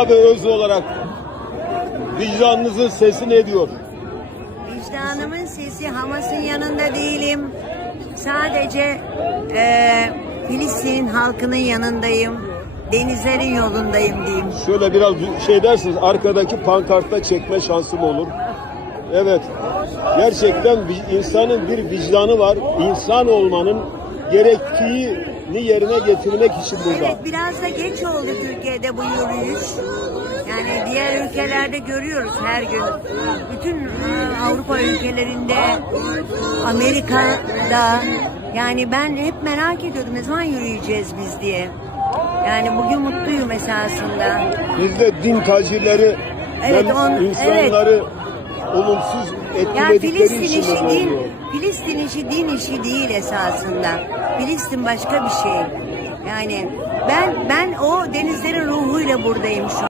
ve öz olarak vicdanınızın sesi ne diyor? Vicdanımın sesi Hamas'ın yanında değilim. Sadece eee Filistin halkının yanındayım. Denizlerin yolundayım diyeyim. Şöyle biraz şey dersiniz, arkadaki pankartta çekme şansım olur. Evet, gerçekten insanın bir vicdanı var. İnsan olmanın gerektiğini yerine getirmek için burada. Evet biraz da geç oldu Türkiye'de bu yürüyüş. Yani diğer ülkelerde görüyoruz her gün. Bütün e, Avrupa ülkelerinde, Amerika'da. Yani ben hep merak ediyordum ne zaman yürüyeceğiz biz diye. Yani bugün mutluyum esasında. Bizde din tacirleri Evet, on- insanları olumsuz etkiledikleri Filistin için işi böyle din, oluyor. Filistin işi din işi değil esasında. Filistin başka bir şey. Yani ben ben o denizlerin ruhuyla buradayım şu an.